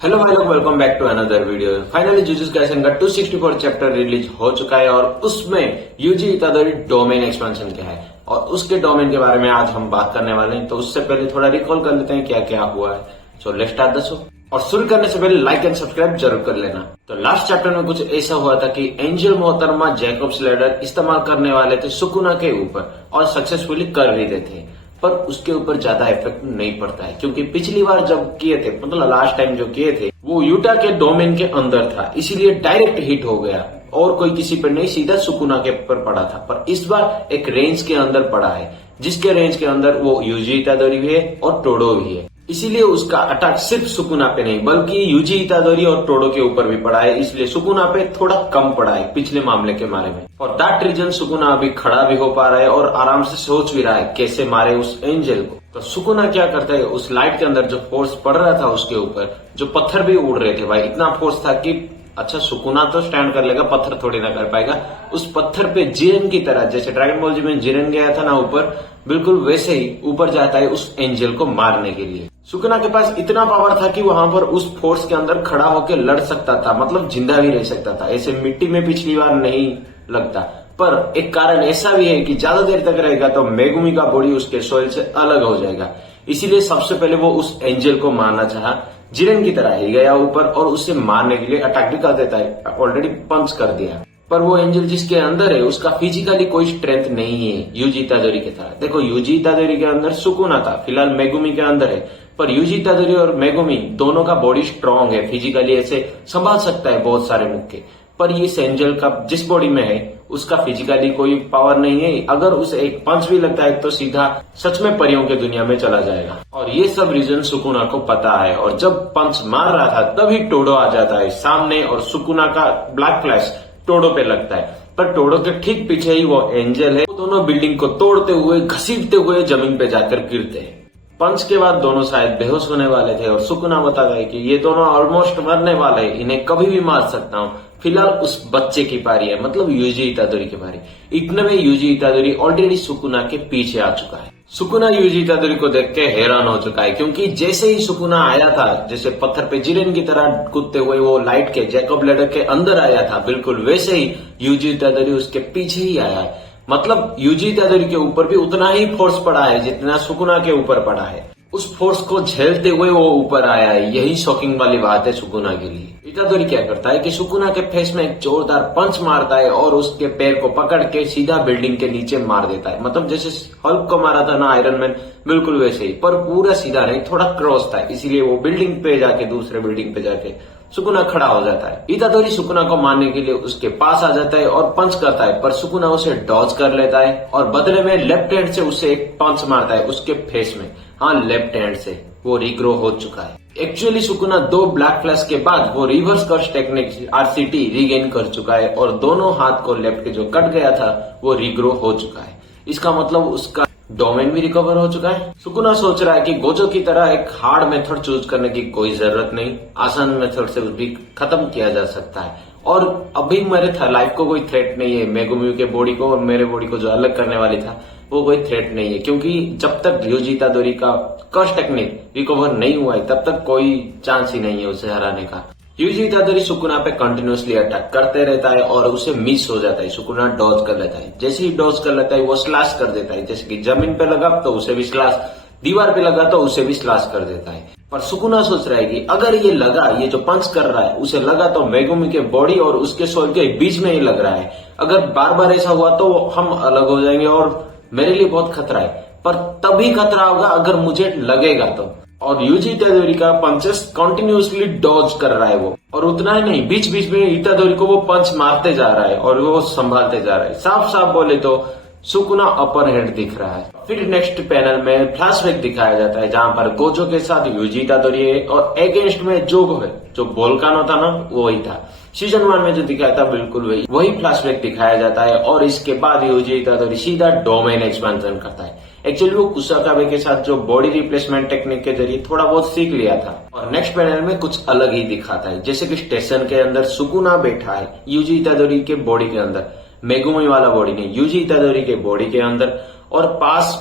Hello भाई लोग, welcome back to another video. Finally Jujutsu Kaisen का 264 चैप्टर रिलीज हो चुका है और उसमें यूजी इतादोरी डोमेन एक्सपेंशन क्या है और उसके डोमेन के बारे में आज हम बात करने वाले हैं। तो उससे पहले थोड़ा रिकॉल कर लेते हैं क्या क्या हुआ है। So let's start the show. और शुरू करने से पहले लाइक एंड सब्सक्राइब जरूर कर लेना। तो लास्ट चैप्टर में कुछ ऐसा हुआ था कि एंजल मोहतरमा जैकब्स लैडर इस्तेमाल करने वाले थे सुकुना के ऊपर और सक्सेसफुली कर भी रहे थे, पर उसके ऊपर ज्यादा इफेक्ट नहीं पड़ता है क्योंकि पिछली बार जब किए थे, मतलब लास्ट टाइम जो किए थे वो यूटा के डोमेन के अंदर था, इसीलिए डायरेक्ट हिट हो गया और कोई किसी पर नहीं, सीधा सुकुना के ऊपर पड़ा था। पर इस बार एक रेंज के अंदर पड़ा है जिसके रेंज के अंदर वो यूजी इतादोरी भी है और टोडो भी है, इसीलिए उसका अटैक सिर्फ सुकुना पे नहीं बल्कि यूजी इतादोरी और टोडो के ऊपर भी पड़ा है, इसलिए सुकुना पे थोड़ा कम पड़ा है पिछले मामले के बारे में। और दैट रीजन सुकुना अभी खड़ा भी हो पा रहा है और आराम से सोच भी रहा है कैसे मारे उस एंजल को। तो सुकुना क्या करता है, उस लाइट के अंदर जो फोर्स पड़ रहा था उसके ऊपर, जो पत्थर भी उड़ रहे थे भाई, इतना फोर्स था कि अच्छा सुकुना तो स्टैंड कर लेगा, पत्थर थोड़ी ना कर पाएगा। उस पत्थर पे जिरेन की तरह, जैसे ड्रैगन बॉल जी में जिरेन गया था ना ऊपर, बिल्कुल वैसे ही ऊपर जाता है उस एंजल को मारने के लिए। सुकुना के पास इतना पावर था कि वहां पर उस फोर्स के अंदर खड़ा होकर लड़ सकता था, मतलब जिंदा भी रह सकता था। ऐसे मिट्टी में पिछली बार नहीं लगता, पर एक कारण ऐसा भी है कि ज्यादा देर तक रहेगा तो मेगुमी का बॉडी उसके सोल से अलग हो जाएगा, इसीलिए सबसे पहले वो उस एंजल को मारना चाहा। जिरेन की तरह ही गया ऊपर और उसे मारने के लिए अटैक भी कर देता है, ऑलरेडी पंच कर दिया। पर वो एंजल जिसके अंदर है उसका फिजिकली कोई स्ट्रेंथ नहीं है यूजी इतादोरी की तरह। देखो यूजी इतादोरी के अंदर सुकुना था, फिलहाल मेगुमी के अंदर है, पर यूजी इतादोरी और मेगुमी दोनों का बॉडी स्ट्रांग है, फिजिकली ऐसे संभाल सकता है बहुत सारे मुक्के। पर इस एंजल का जिस बॉडी में है उसका फिजिकली कोई पावर नहीं है, अगर उसे एक पंच भी लगता है तो सीधा सच में परियों के दुनिया में चला जाएगा। और ये सब रीजन सुकुना को पता है और जब पंच मार रहा था तभी टोडो आ जाता है सामने और सुकुना का ब्लैक फ्लैश टोडो पे लगता है, पर टोडो के ठीक पीछे ही वो एंजल है। वो दोनों बिल्डिंग को तोड़ते हुए घसीटते हुए जमीन पे जाकर गिरते हैं। पंच के बाद दोनों शायद बेहोश होने वाले थे और सुकुना बताता है कि ये दोनों ऑलमोस्ट मरने वाले हैं, इन्हें कभी भी मार सकता हूँ। फिलहाल उस बच्चे की पारी है, मतलब यूजी इतादोरी की पारी। इतने में यूजी इतादोरी ऑलरेडी सुकुना के पीछे आ चुका है। सुकुना यूजी इतादोरी को देख के हैरान हो चुका है क्योंकि जैसे ही सुकुना आया था, जैसे पत्थर पे जिरेन की तरह कूदते हुए वो लाइट के जैकब लैडर के अंदर आया था, बिल्कुल वैसे ही यूजी इतादोरी उसके पीछे ही आया है। मतलब यूजी इतादोरी के ऊपर भी उतना ही फोर्स पड़ा है जितना सुकुना के ऊपर पड़ा है। उस फोर्स को झेलते हुए वो ऊपर आया है, यही शॉकिंग वाली बात है सुकुना के लिए। इतादोरी क्या करता है कि सुकुना के फेस में एक जोरदार पंच मारता है और उसके पैर को पकड़ के सीधा बिल्डिंग के नीचे मार देता है, मतलब जैसे हल्क को मारा था ना आयरन मैन, बिल्कुल वैसे ही, पर पूरा सीधा नहीं, थोड़ा क्रॉस था, इसीलिए वो बिल्डिंग पे जाके, दूसरे बिल्डिंग पे जाके सुकुना खड़ा हो जाता है। इतादोरी सुकुना को मारने के लिए उसके पास आ जाता है और पंच करता है, पर सुकुना उसे डॉज कर लेता है और बदले में लेफ्ट हैंड से उसे एक पंच मारता है उसके फेस में। हाँ, लेफ्ट हैंड से। वो रिग्रो हो चुका है। एक्चुअली सुकुना 2 ब्लैक फ्लैश के बाद वो reverse curse technique RCT regain कर चुका है और दोनों हाथ को लेफ्ट के जो कट गया था वो रिग्रो हो चुका है। इसका मतलब उसका डोमेन भी रिकवर हो चुका है। सुकुना सोच रहा है कि गोजो की तरह एक हार्ड मेथड चूज करने की कोई जरूरत नहीं, आसान मेथड से भी खत्म किया जा सकता है। और अभी मेरे लाइफ को कोई थ्रेट नहीं है, मेगुमी के बॉडी को और मेरे बॉडी को जो अलग करने वाली था वो कोई थ्रेट नहीं है, क्योंकि जब तक यूजी इतादोरी का कर्स टेक्निक रिकवर नहीं हुआ है तब तक कोई चांस ही नहीं है उसे हराने का। यूजी इतादोरी सुकुना पे कंटिन्यूसली अटैक करते रहता है और उसे मिस हो जाता है, सुकुना डॉज कर लेता है। जैसे ही डॉज कर लेता है वो स्लैश कर देता है, जैसे कि जमीन पे लगा तो उसे भी स्लैश, दीवार पे लगा तो उसे भी स्लैश कर देता है। पर सुकुना सोच रहा है कि अगर ये लगा, ये जो पंच कर रहा है उसे लगा तो मेगुमी के बॉडी और उसके सोल के बीच में ही लग रहा है। अगर बार बार ऐसा हुआ तो हम अलग हो जाएंगे और मेरे लिए बहुत खतरा है, पर तभी खतरा होगा अगर मुझे लगेगा तो। और यूजी इतादोरी का पंचेस कंटिन्यूसली डॉज कर रहा है वो, और उतना ही नहीं, बीच बीच में इतादोरी को वो पंच मारते जा रहा है और वो संभालते जा रहा है। साफ साफ बोले तो सुकुना अपर हैंड दिख रहा है। फिर नेक्स्ट पैनल में फ्लैशबैक दिखाया जाता है जहां पर गोजो के साथ यूजी इतादोरी है और अगेंस्ट में जोगो है, जो वोल्कानो था ना वही था। सीजन 1 में जो दिखाया था बिल्कुल वही फ्लैशबैक दिखाया जाता है और इसके बाद यूजी इतादोरी सीधा डोमेन एक्सपेंशन करता है। एक्चुअली वो कुसाकाबे के साथ जो बॉडी रिप्लेसमेंट टेक्निक के जरिए थोड़ा बहुत सीख लिया था और नेक्स्ट पैनल में कुछ अलग ही दिखाता है, जैसे कि स्टेशन के अंदर सुकुना बैठा है यूजी इतादोरी के बॉडी के अंदर, मेगुमी वाला बॉडी नहीं, यूजी इतादोरी के बॉडी के अंदर, और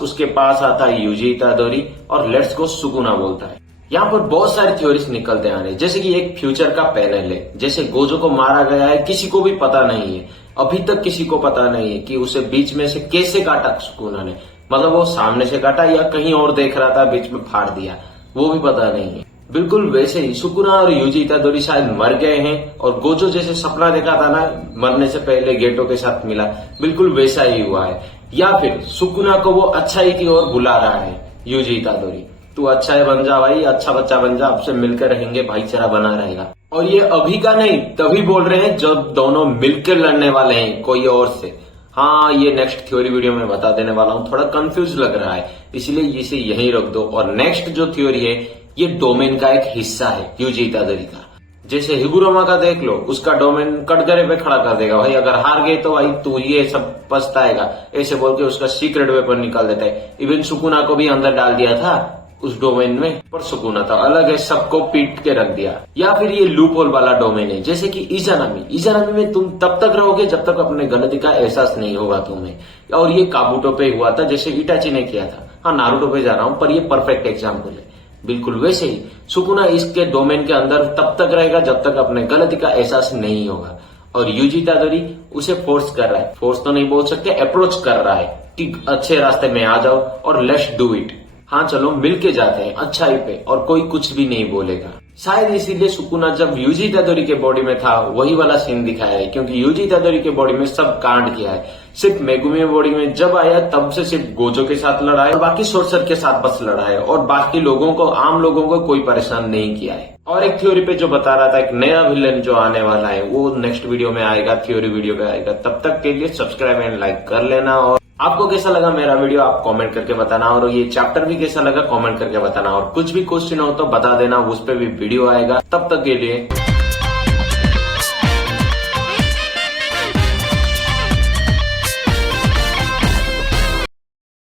उसके पास आता है यूजी इतादोरी और लेट्स गो सुकुना बोलता है। यहाँ पर बहुत सारी थ्योरीज निकलते आ रहे हैं, जैसे कि एक फ्यूचर का पैनल है, जैसे गोजो को मारा गया है, किसी को भी पता नहीं है, अभी तक किसी को पता नहीं है कि उसे बीच में से कैसे काटा सुकुना ने, मतलब वो सामने से काटा या कहीं और देख रहा था बीच में फाड़ दिया, वो भी पता नहीं है। बिल्कुल वैसे ही सुकुना और यूजी इतादोरी शायद मर गए हैं और गोजो जैसे सपना देखा था ना मरने से पहले गेटो के साथ मिला, बिल्कुल वैसा ही हुआ है। या फिर सुकुना को वो अच्छाई की ओर बुला रहा है यूजी इतादोरी, तू अच्छा है बन जा भाई, अच्छा बच्चा बन जा, आपसे मिलकर रहेंगे, भाईचारा बना रहेगा। और ये अभी का नहीं तभी बोल रहे हैं जब दोनों मिलकर लड़ने वाले हैं कोई और से। हाँ, ये नेक्स्ट थ्योरी वीडियो में बता देने वाला हूँ, थोड़ा कंफ्यूज लग रहा है इसलिए इसे यहीं रख दो। और नेक्स्ट जो थ्योरी है ये डोमेन का एक हिस्सा है यूजी इतादोरी का। जैसे हिगुरोमा का देख लो, उसका डोमेन कटघरे पे खड़ा कर देगा, भाई अगर हार गए तो भाई तू ये सब पछताएगा, ऐसे बोल के उसका सीक्रेट वेपन निकाल देता है। इवन सुकुना को भी अंदर डाल दिया था उस डोमेन में, पर सुकुना था अलग है, सबको पीट के रख दिया। या फिर ये लूप होल वाला डोमेन है, जैसे कि इजानामी में तुम तब तक रहोगे जब तक अपने गलती का एहसास नहीं होगा तुम्हें। और ये काबूटो पे हुआ था जैसे इटाची ने किया था। हाँ, नारुतो पे जा रहा हूँ पर ये परफेक्ट एग्जाम्पल है। बिल्कुल वैसे ही सुकुना इसके डोमेन के अंदर तब तक रहेगा जब तक अपने गलती का एहसास नहीं होगा। और यूजी इतादोरी उसे फोर्स कर रहा है, फोर्स तो नहीं बोल सकते, अप्रोच कर रहा है कि अच्छे रास्ते में आ जाओ और लेट्स डू इट। हाँ चलो मिलके जाते हैं अच्छाई पे, और कोई कुछ भी नहीं बोलेगा। शायद इसीलिए सुकुना जब यूजी इतादोरी के बॉडी में था वही वाला सीन दिखाया है, क्योंकि यूजी इतादोरी के बॉडी में सब कांड किया है। सिर्फ मेगुमी बॉडी में जब आया तब से सिर्फ गोजो के साथ लड़ा है और बाकी सोर्सर के साथ बस लड़ा है, और बाकी लोगों को, आम लोगों को कोई परेशान नहीं किया है। और एक थ्योरी पे जो बता रहा था, एक नया विलन जो आने वाला है वो नेक्स्ट वीडियो में आएगा, थ्योरी वीडियो पे आएगा। तब तक के लिए सब्सक्राइब एंड लाइक कर लेना। और आपको कैसा लगा मेरा वीडियो आप कमेंट करके बताना, और ये चैप्टर भी कैसा लगा कमेंट करके बताना। और कुछ भी क्वेश्चन हो तो बता देना, उस पर भी वीडियो आएगा। तब तक के लिए